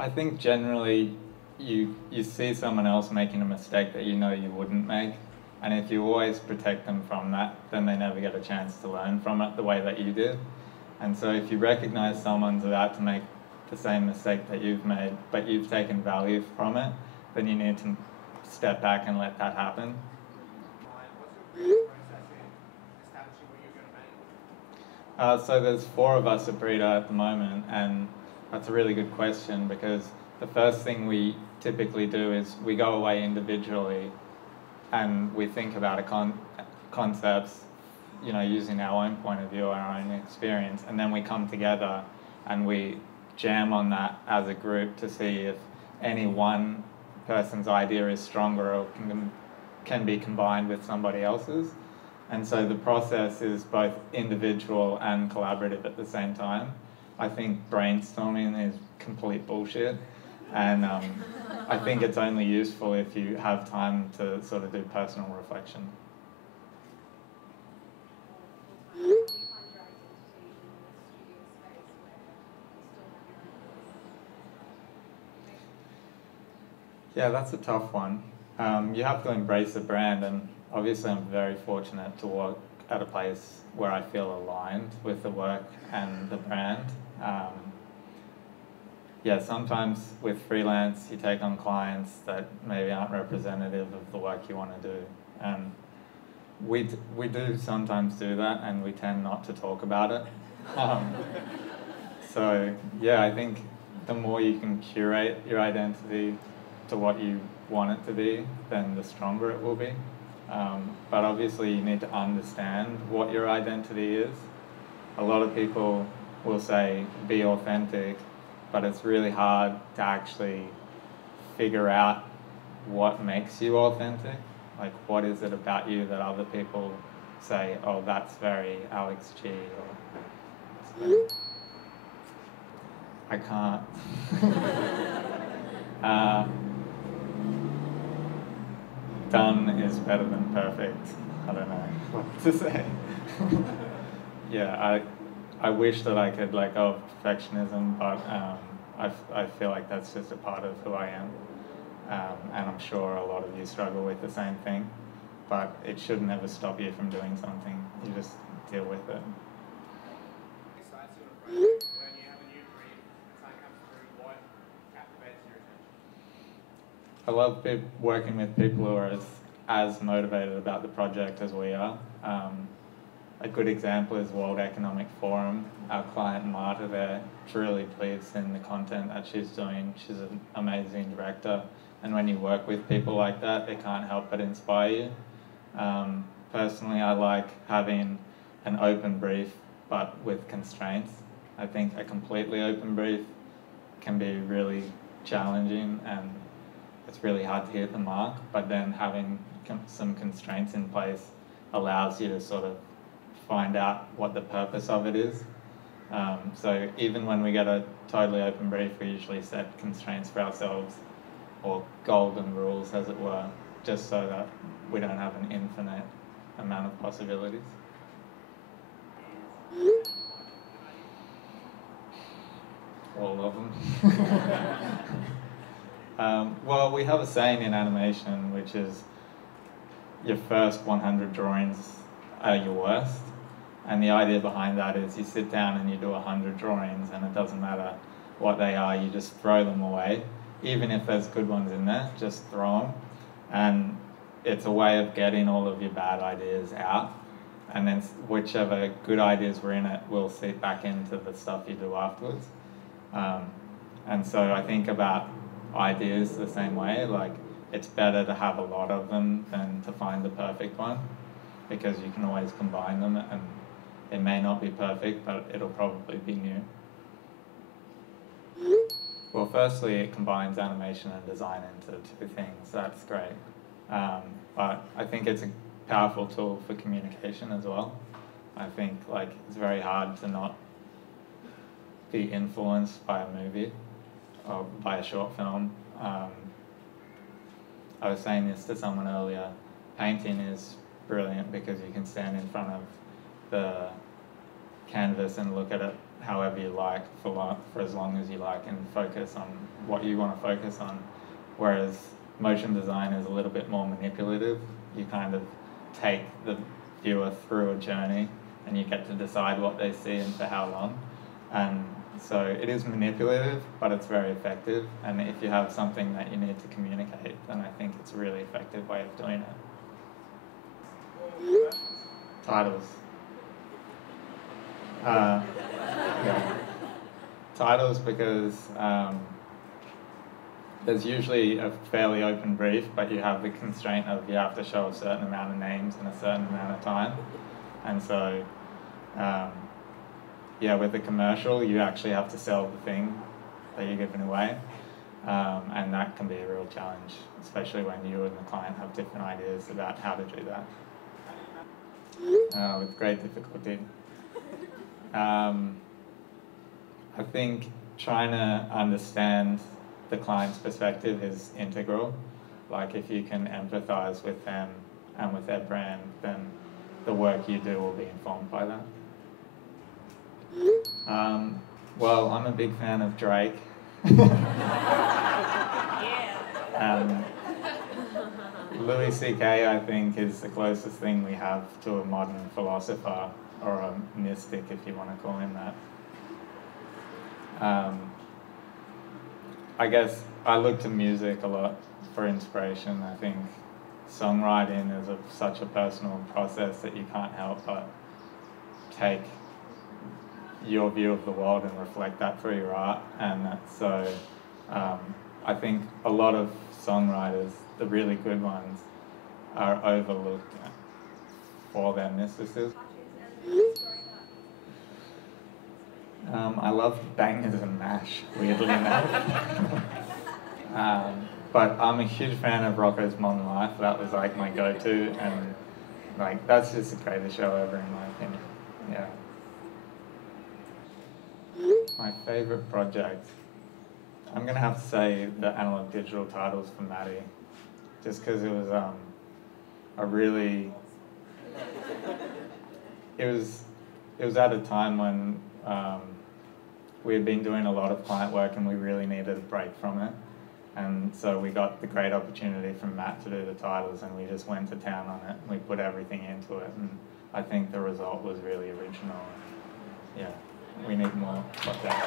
I think generally you see someone else making a mistake that you know you wouldn't make, and if you always protect them from that, then they never get a chance to learn from it the way that you did. And so if you recognize someone's about to make the same mistake that you've made, but you've taken value from it, then you need to step back and let that happen. So there's 4 of us at Breeder at the moment, and that's a really good question, because the first thing we typically do is we go away individually and we think about concepts, you know, using our own point of view, our own experience, and then we come together and we jam on that as a group to see if any one person's idea is stronger or can be combined with somebody else's. And so the process is both individual and collaborative at the same time. I think brainstorming is complete bullshit, and I think it's only useful if you have time to sort of do personal reflection. Yeah, that's a tough one. You have to embrace the brand, and obviously I'm very fortunate to work at a place where I feel aligned with the work and the brand. Yeah, sometimes with freelance you take on clients that maybe aren't representative of the work you want to do, and we do sometimes do that, and we tend not to talk about it. So yeah, I think the more you can curate your identity to what you want it to be, then the stronger it will be. But obviously you need to understand what your identity is. A lot of people will say be authentic, but it's really hard to actually figure out what makes you authentic. Like, what is it about you that other people say, oh, that's very Alex G, or I can't. Done is better than perfect. I don't know what to say. Yeah, I wish that I could let go of perfectionism, but I feel like that's just a part of who I am. And I'm sure a lot of you struggle with the same thing, but it should never stop you from doing something. You just deal with it. I love working with people who are as motivated about the project as we are. A good example is World Economic Forum. Our client Marta there truly believes in the content that she's doing. She's an amazing director, and when you work with people like that, they can't help but inspire you. Personally, I like having an open brief but with constraints. I think a completely open brief can be really challenging, and it's really hard to hit the mark, but then having some constraints in place allows you to sort of find out what the purpose of it is. So even when we get a totally open brief, we usually set constraints for ourselves, or golden rules as it were, just so that we don't have an infinite amount of possibilities. All of them. Well, we have a saying in animation, which is your first 100 drawings are your worst. And the idea behind that is you sit down and you do 100 drawings, and it doesn't matter what they are, you just throw them away. Even if there's good ones in there, just throw them. And it's a way of getting all of your bad ideas out. And then whichever good ideas were in it will seep back into the stuff you do afterwards. And so I think about ideas the same way. Like, it's better to have a lot of them than to find the perfect one, because you can always combine them, and it may not be perfect, but it'll probably be new. Well, firstly, it combines animation and design into 2 things. That's great. But I think it's a powerful tool for communication as well. I think, like, it's very hard to not be influenced by a movie or by a short film. I was saying this to someone earlier. Painting is brilliant because you can stand in front of the canvas and look at it however you like for as long as you like, and focus on what you want to focus on. Whereas motion design is a little bit more manipulative. You kind of take the viewer through a journey and you get to decide what they see and for how long. And so it is manipulative, but it's very effective. And if you have something that you need to communicate, then I think it's a really effective way of doing it. Titles. Yeah. Titles, because there's usually a fairly open brief, but you have the constraint of you have to show a certain amount of names in a certain amount of time. And so, yeah, with the commercial, you actually have to sell the thing that you're giving away. And that can be a real challenge, especially when you and the client have different ideas about how to do that. With great difficulty. I think trying to understand the client's perspective is integral. Like, if you can empathize with them and with their brand, then the work you do will be informed by that. Well, I'm a big fan of Drake. Louis C.K., I think, is the closest thing we have to a modern philosopher, or a mystic, if you want to call him that. I guess I look to music a lot for inspiration. I think songwriting is such a personal process that you can't help but take your view of the world and reflect that through your art. And so I think a lot of songwriters, the really good ones, are overlooked for their mysticism. I love bangers and mash, weirdly enough. But I'm a huge fan of Rocco's Modern Life. That was like my go-to, and like that's just the greatest show ever in my opinion. Yeah. My favourite project, I'm gonna have to say the analog digital titles for Maddie, just because it was it was at a time when we had been doing a lot of client work and we really needed a break from it. And so we got the great opportunity from Matt to do the titles, and we just went to town on it. We put everything into it, and I think the result was really original. Yeah, we need more like that.